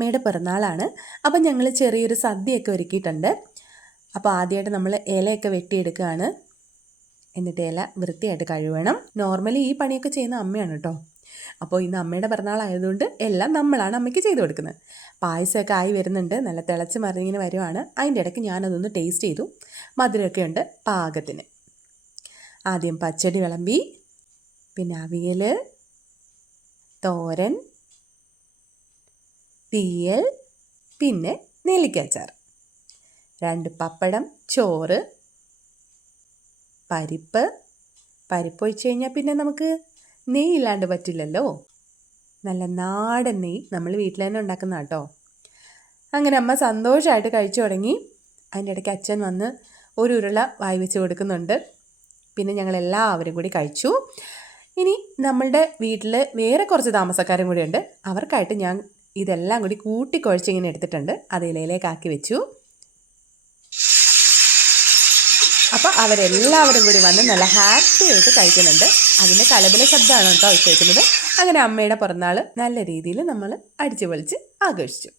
അമ്മയുടെ പിറന്നാളാണ്. അപ്പം ഞങ്ങൾ ചെറിയൊരു സദ്യയൊക്കെ ഒരുക്കിയിട്ടുണ്ട്. അപ്പോൾ ആദ്യമായിട്ട് നമ്മൾ ഇലയൊക്കെ വെട്ടിയെടുക്കുകയാണ്. എന്നിട്ട് ഇല വൃത്തിയായിട്ട് കഴുകണം. നോർമലി ഈ പണിയൊക്കെ ചെയ്യുന്ന അമ്മയാണ് കേട്ടോ. അപ്പോൾ ഇന്ന് അമ്മയുടെ പിറന്നാളായതുകൊണ്ട് എല്ലാം നമ്മളാണ് അമ്മയ്ക്ക് ചെയ്ത് കൊടുക്കുന്നത്. പായസമൊക്കെ ആയി വരുന്നുണ്ട്, നല്ല തിളച്ച് മറിഞ്ഞിങ്ങനെ വരുവാണ്. അതിൻ്റെ ഇടയ്ക്ക് ഞാനതൊന്ന് ടേസ്റ്റ് ചെയ്തു. മധുരമൊക്കെ ഉണ്ട് പാകത്തിന്. ആദ്യം പച്ചടി വിളമ്പി, പിന്നെ അവിയൽ, തോരൻ, തീയൽ, പിന്നെ നെല്ലിക്കച്ചാർ, 2 പപ്പടം, ചോറ്, പരിപ്പ് ഒഴിച്ച് കഴിഞ്ഞാൽ പിന്നെ നമുക്ക് നെയ്യ് ഇല്ലാണ്ട് പറ്റില്ലല്ലോ. നല്ല നാടൻ നെയ്യ്, നമ്മൾ വീട്ടിൽ തന്നെ ഉണ്ടാക്കുന്ന കേട്ടോ. അങ്ങനെ അമ്മ സന്തോഷമായിട്ട് കഴിച്ചു തുടങ്ങി. അതിൻ്റെ ഇടയ്ക്ക് അച്ഛൻ വന്ന് ഒരു ഉരുള വായി വെച്ച് കൊടുക്കുന്നുണ്ട്. പിന്നെ ഞങ്ങളെല്ലാവരും കൂടി കഴിച്ചു. ഇനി നമ്മളുടെ വീട്ടിൽ വേറെ കുറച്ച് താമസക്കാരും കൂടി ഉണ്ട്. അവർക്കായിട്ട് ഞാൻ ഇതെല്ലാം കൂടി കൂട്ടിക്കുഴച്ച് ഇങ്ങനെ എടുത്തിട്ടുണ്ട്. അത് ഇലയിലേക്കാക്കി വെച്ചു. അപ്പോൾ അവരെല്ലാവരും കൂടി വന്ന് നല്ല ഹാപ്പി ആയിട്ട് കഴിക്കുന്നുണ്ട്. അതിൻ്റെ കലപില ശബ്ദമാണ് കേട്ടോ കേൾക്കുന്നത്. അങ്ങനെ അമ്മയുടെ പിറന്നാൾ നല്ല രീതിയിൽ നമ്മൾ അടിച്ചു പൊളിച്ച് ആഘോഷിച്ചു.